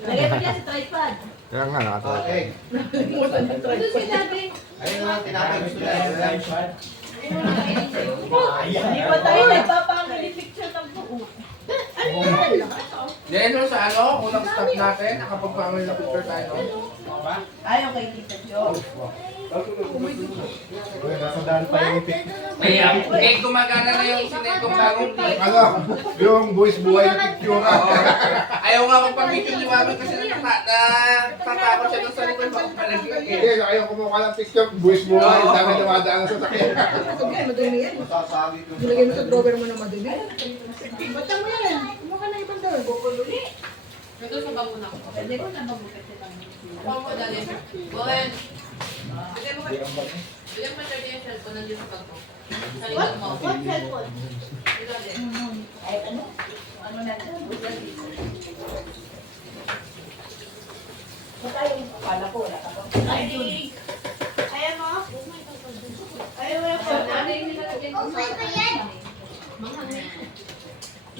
Lagay mo dyan sa tripod. Kaya nga, nakatawa. Okay. Ito si Daddy. Ayun na, tinapay gusto nila. Hindi pa tayo nagpapakili picture ng buo. Ano yan? Then, sa unang stop natin, nakapagpamili na picture tayo. Ayaw kay Tita Jo. Uy, nasa daan pa yung pic. Eh, gumagana na yung sinetong bagong clip. Ano? Yung buwis buhay na picture. Ayaw nga magpapicture ni Mami kasi natatakot siya nung sa likod magpalaglag eh. Hindi, ayaw kumuha ng picture. Buwis buhay. Dami dumadaan sa sakit. Madumi yan. Masasabi ko. Nilagay mo sa drawer mo na madumi. Bata mo yan. Kumuha ka na ibang drawer. Bukululi. Ito sa bago na ako. Pwede ko na bagukit lang. Kuha mo dali. Gawin. Bigyan mo yung cellphone nandiyo sa bago. Sa likod mo. What cellphone? Dali. Ay, ano? Ano na ito? Baka yung akala ko, wala ka pa. Ay, ayan mo. Ayaw mo yung phone. Ano yung nilagyan ko sa mga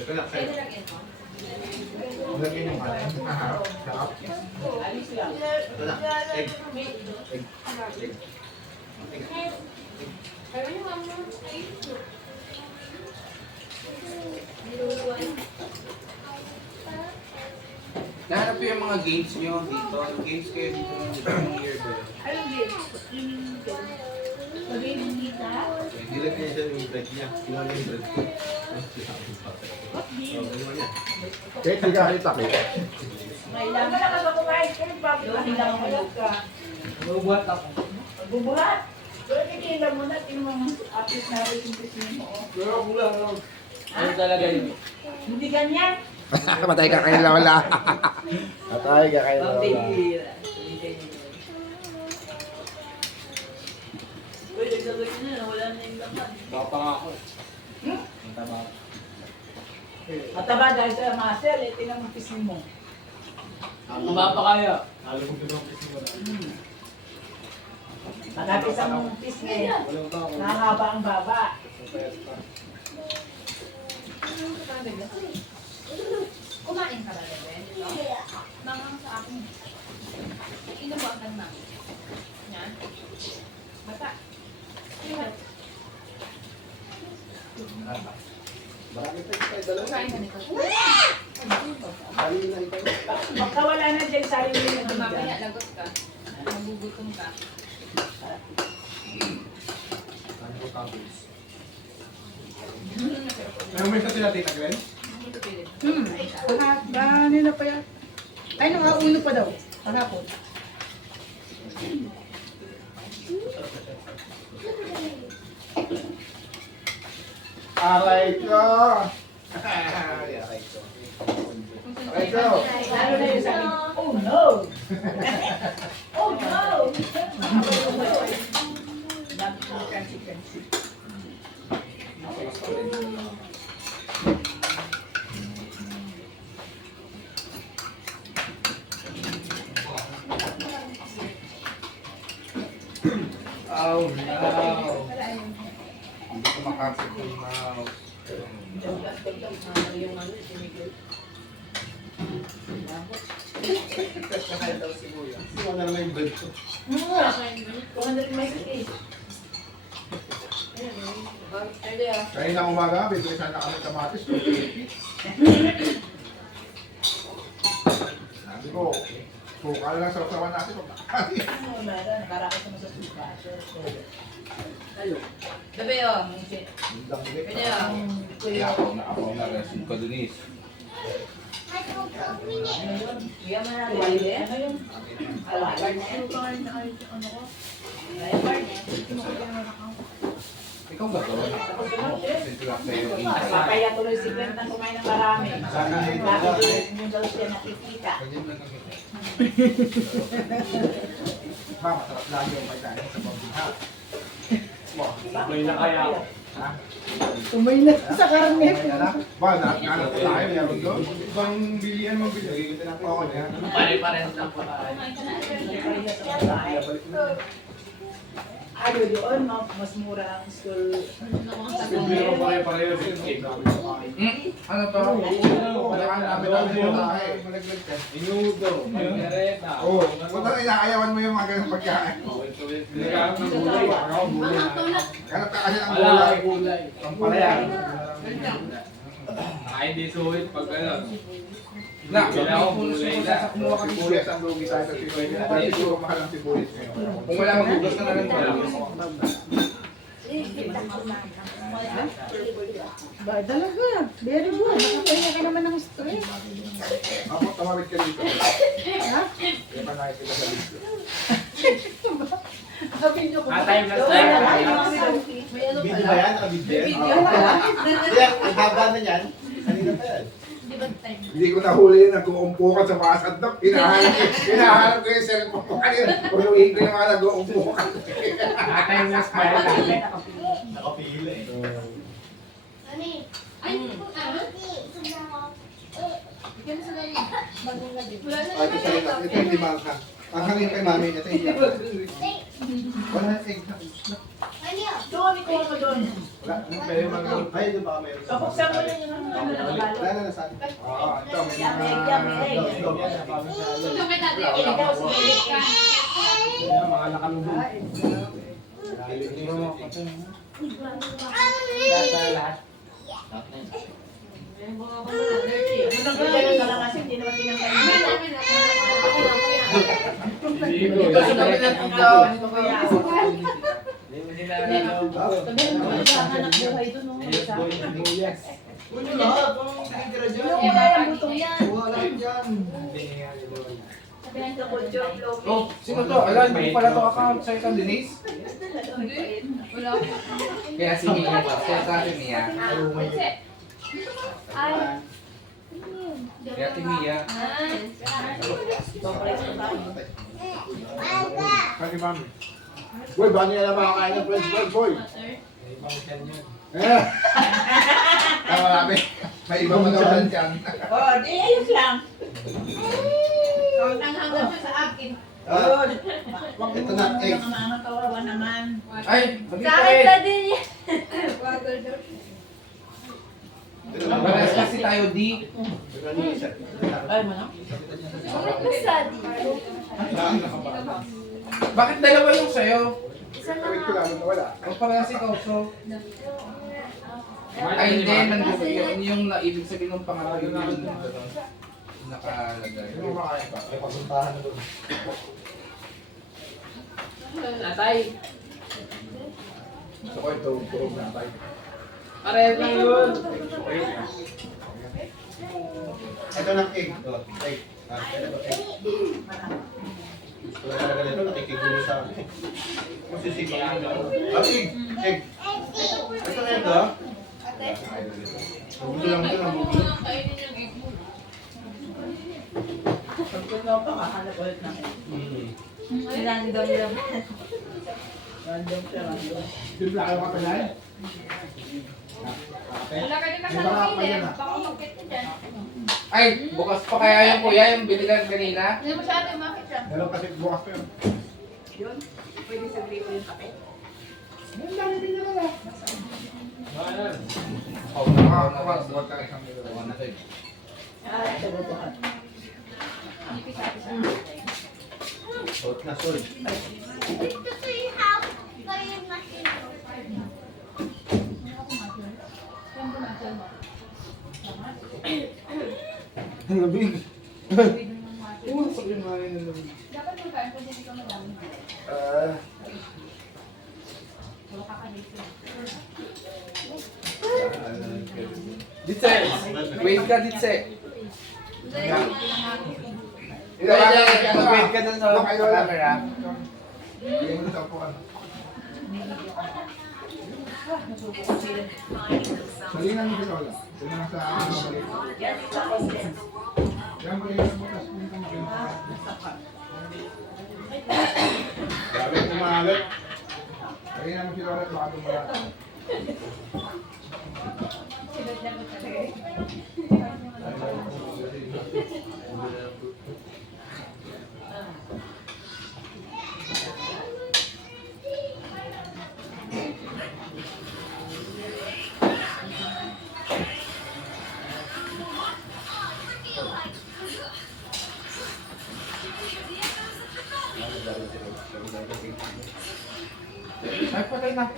Ito lang, Ay, nilagyan mo? lagyan yung kanin. Sarap. Alis lang. Ito na. Egg. Pero yung mama, ay, Nahanap ko yung mga games nyo dito. Yung games kayo dito ng year ba? Anong game? Sabihin mo dita? Nilagyan niya yung bread niya. Kinuha niya yung bread ko. Kaya hindi ka kita ko. May lang. Wala ka ba kumain? Kaya bakit lang ako ka? Mabubuhat ako. Magbubuhat? Pero kikila mo na, tingnan mo apis na rin yung pisngi mo. Pero kulang lang. Ano talaga yun? Hindi ganyan. Matay ka kayo na wala. Matay ka kayo na wala. Uy, nagsasabi na, wala na yung laman. Baka nga ako. Ang taba. Mataba dahil sa muscle, eh, tingnan mo pisngi mo. Ang baba kaya. Pagkapis ang pisngi, nahaba ang baba. kumain ka ba, Bebe? Mangang sa akin. Inuwakan na. Yan. Bata. Iwan. Kumain ka nito. Baka wala na dyan sa iyo yung Mamaya, lagot ka. Magugutom ka. Ano mo yung sila Tita Gwen? Kanina pa yan. Ay, nakauno pa daw. Kahapon. Aray ko! Aray ko. Aray ko! Lalo na yung sabi, oh no! Oh no! Oh no. Hindi ko makapit yung mouse. Sino na naman yung bread ko? Kanina umaga, bibili sana kami kamatis. Sabi ko, sukal lang sa usawan natin. Bebe, oh. Pwede, oh. Kaya ako na resin ko Denise. Ikaw gagawa na ako. Ito lang sa'yo yung intay. Papaya tuloy si Gwen na kumain ng marami. Bakit yung daw siya nakikita? Ma, masarap lagi yung may kain sa pambuha. May na kaya ako. Ha? Tumoy na sa karne. Ba, nakalap tayo, meron doon. Ibang bilihan mo bilhin. Oo, yan. Pare-pares lang po tayo. Ayaw yun, mas mura ang school. Pero pare-pareho din. Ano to? Wala kang dami-dami yung tahe. Malaglag ka. Minuto. Oo. Kung talagang inaayawan mo yung mga ganang pagkain. Nagkaroon ng gulay. Hanap ka kasi ng gulay. Ang palaya. Ay, di suwit pag ano. Na, Kailangan ko gulay na. Kumuha ka sibuyas ang lugi tayo sa sibuyas. Hindi siguro mahal ang sibuyas ngayon. kung wala maghugas ka na lang pala. Ba, talaga. Very good. Nakapahinga ka naman ng stress. Ako, tumawid ka dito. Ha? Kaya pa nakikita sa video. Sabi niyo ko. Time na May ano Video pala. ba yan? Naka-video? Video. Hindi, ang haba na yan. Kanina pa yan. Di ba time? Hindi ko nahuli yun. Nag-uumpo ka sa mga sandok. Hinahanap ko yung cellphone ko kanina. Punuhin ko yung mga nag-uumpo ka. Time na smile natin. Nakapila eh. Ay, Ikaw sa lalim. Bagong gabi. Wala na Ito sa ito. Ito yung limang ka. Ang hangin kay mami. Ito yung limang. Wala na egg. Doon, ikaw mo doon. Wala. Pero yung mga... Ay, doon baka meron. Kapuksan mo na yung Wala na nasaan. Ito. May Yummy, mga... yummy. Lumay natin. Ikaw, sige ka. Mga nakalubog. Yung mga dirty. Yung nagkakaroon ka lang kasi hindi naman pinangkain. Ito sa kami ng tindahan. Ito kaya. Sabi mo, naghahanap buhay doon. No? Ulo lahat. Anong tinitira dyan? Yung wala yung butong yan. Wala dyan. Sabihan ko, job low. Oh, sino to? Alam, hindi ko pala to account sa isang Denise. Wala ko. Kaya si Mia to. Kaya sa akin Mia. Ay. Kaya si Mia. Kasi mami. Boy, ba niya na makakain ng French fries, boy? Marami. May iba pa naman dyan. Oh, di ayos lang. Ang hanggang mo sa akin. Ah, Wag ito mo na, mga eggs. mga kawawa naman. Ay, maging Sa akin pa na rin. din yan. Water daw. Parehas kasi tayo di. Ay, ano? Masadi. Bakit dalawa yung sayo? Isa na Wait ko nga. lang, wala. Ang parehas ikaw, so... Ay, hindi. Nandun yung naibig sabihin ng pangalan yun. Nakalagay. Hindi mo makain pa. may pasuntahan na doon. Natay. Gusto ko ito, turog na tayo. Parehas lang yun. Ito ng egg. Oh, egg. Ah, ito ng egg. Wala talaga dito. Nakikigulo sa akin. Masisigaw. Ah, egg. Egg. Ito na ito. Gusto lang ito. Gusto. Kainin yung egg mo. Pag puno pa, kahanap ulit na. Random lang. Random siya, random. Timpla kayo kapalay? Wala ka din May kasama baka pa yan, kainin. ah. Baka umakit ka dyan. Ay, bukas pa kaya yung kuya, yung biligan kanina? Hindi masyado umakit siya. Meron kasi bukas pa yun. Yun, pwede sa gripo yung kape. Ang dami din naman ah. Oh, Bukas ka isang nila. Ah, ito bubuhat. Out na sol. Ang labing. Umusap yung mga yun ng labing. Dapat magkain kasi hindi ka madami. Wala ka kanito. Ditse! Wait ka, Ditse! Wait ka dun sa camera. Hindi mo sa upuan. Salingan mo sa wala. Ito na sa akin. Yan, tapos yan. Yan, malinis mo. Tapos yung kamakin. Grabe kumalat. Salingan mo sila ulit. Baka dumala. Ay, patay na.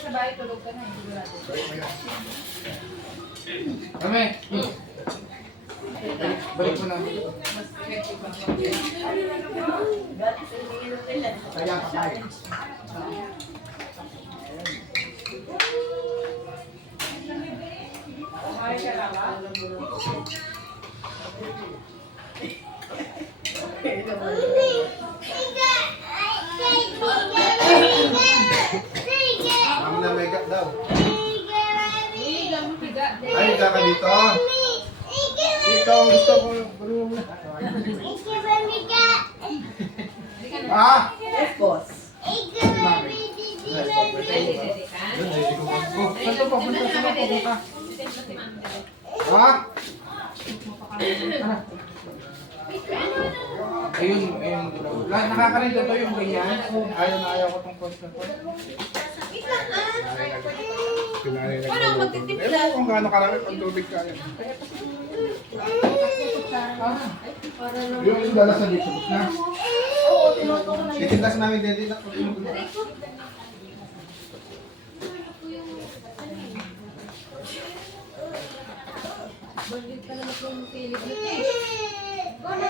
Sa bahay, tulog ka na. Kami. Balik mo na. Kaya patay. Mama na may gat daw. Bigat. Ay, higa ka dito. Ikaw, gusto ko. Bulong na. Ah! Yes, boss. Saan po? Punta ka. Ha? Ayun. Nakakarinda to yung ganyan. Ayaw na ayaw ko tong post na to. Ewan ko kung gaano karami pag tubig ka yan. Yung isa dala sa dito na. Titindas namin din dito. Bandit ka naman yung pilig nito eh.